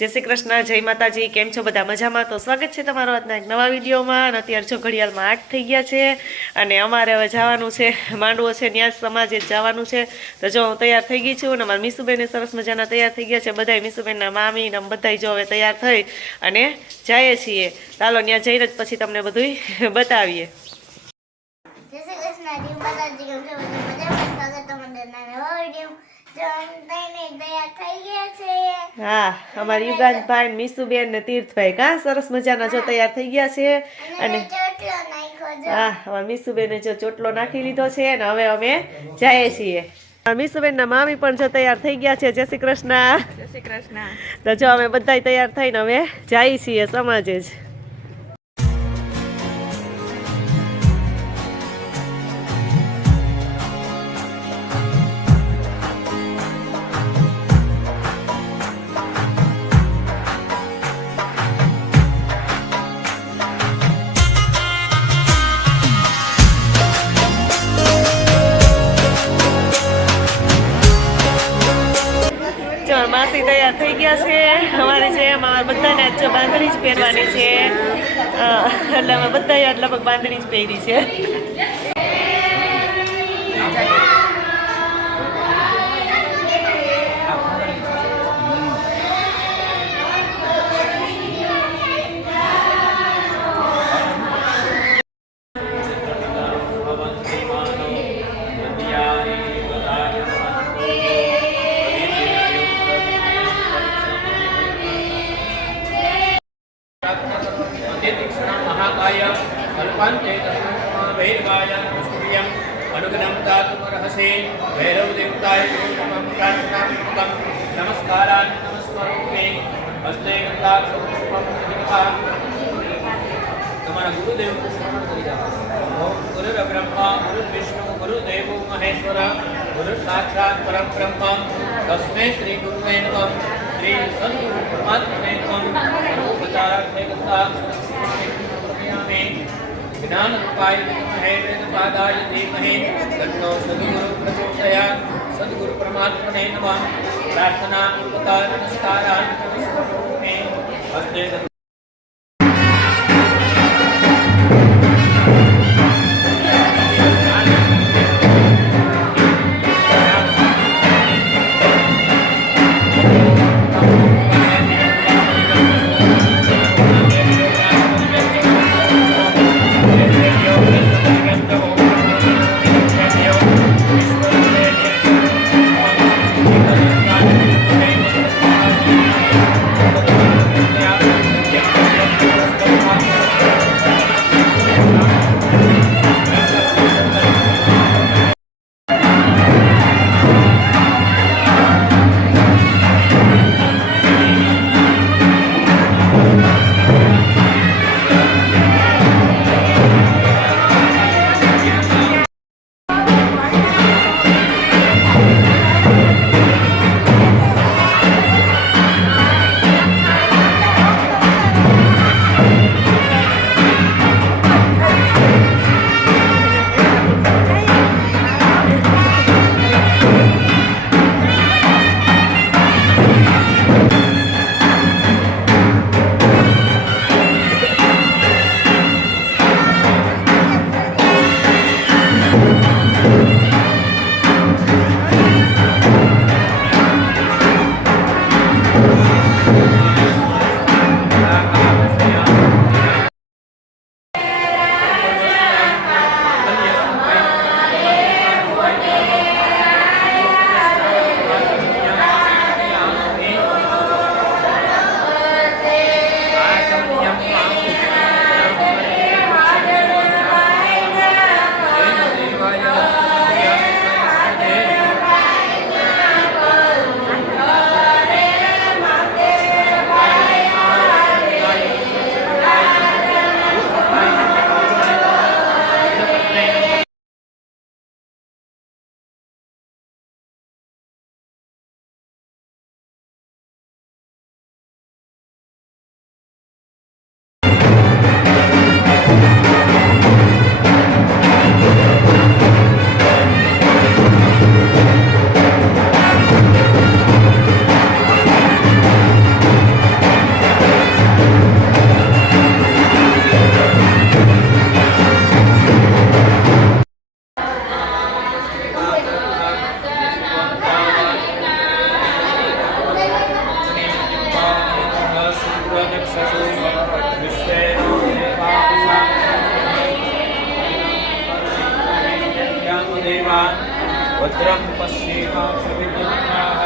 जय श्री कृष्ण, जय माताजी। केम छो बधा मजामां? तो स्वागत है तमारो आजना एक नवा विडियोमां। अने अत्यारे जो घड़ियाळमां 8 थई गया छे अने अमारे हवे जवानुं छे मांडवो छे, न्याज समाजे जवानुं छे। तो जो हूँ तैयार थई गई छुं अने मारी मीसुबेन सरस मजाना तैयार थई गया छे। बधाय मीसुबेनना मामी ने बधाय जो हवे तैयार थई अने जाए छीए। चालो न्या जईने ज पछी तमने बधुंय बतावीए। जय श्री कृष्ण जी माताजी केम छो बधा मजामां? स्वागत तमने नवा विडियो जो तईने तैयार थई गया छे। हाँ, अमारी युगान भाई मीसुबेन ने तीर्थभाई का सरस मजाना जो तैयार थई गया छे अने ચોટલો નાખ્યો જો। हाँ, अमारी मीसुबेने जो ચોટલો नाखी लीधो छे अने हवे अमे जाए छीए। मीसुबेनना मामी पण जो तैयार थई गया छे। जय श्री कृष्ण। जय श्री कृष्ण। तो जो अमे बधाय तैयार थईने हवे जाई छीए समाजे ज। मासी तैयार थई गया छे। अमारे जे अमार बधाने आज जो बांधणी ज પહેરવાની છે એટલે અમે બધાય આજ લગભગ બાંધણી જ પહેરી છે। अनुगणं दातुमर्हसे भैरवदेवताय नमस्कारान् नमस्करोमि। हस्ते गन्धाक्षपुष्पं दीपा તમારા ગુરુદેવ સ્મરણ કરી જાઓ। ઓમ ગુરુર્બ્રહ્મા ગુરુર્વિષ્ણુ ગુરુદેવો મહેશ્વર ગુરુ સાક્ષાત પરબ્રહ્મ તસ્मै શ્રી ગુરુવે નમઃ। શ્રી સદગુરુ પરમાત્મને નમઃ। ઉપચારાર્થે ગંધાક્ષરમે ज्ञान रूपाय विद्महे वेदपादाय धीमहि तन्नो सद्गुरु प्रचोदयात्। सद्गुरु परमात्मने नमः। प्रार्थना पूर्वक नमस्कारान् करोमि। हस्ते रुद्रं पश्येमाक्षविद्युन्नाः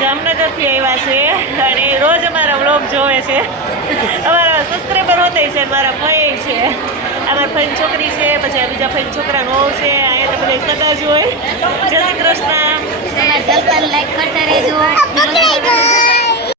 જામનગરથી આવ્યા છે અને રોજ અમારા વ્લોગ જોવે છે. અમારા સબસ્ક્રાઈબર હોતે છે, મારા ભાઈ છે, અમારા ભાઈની છોકરી છે, પછી આ બીજા ભાઈની છોકરાનો વહુ છે, અહીંયા તો બધા સગા જ હોય. જય શ્રી કૃષ્ણ. લાઈક કરતા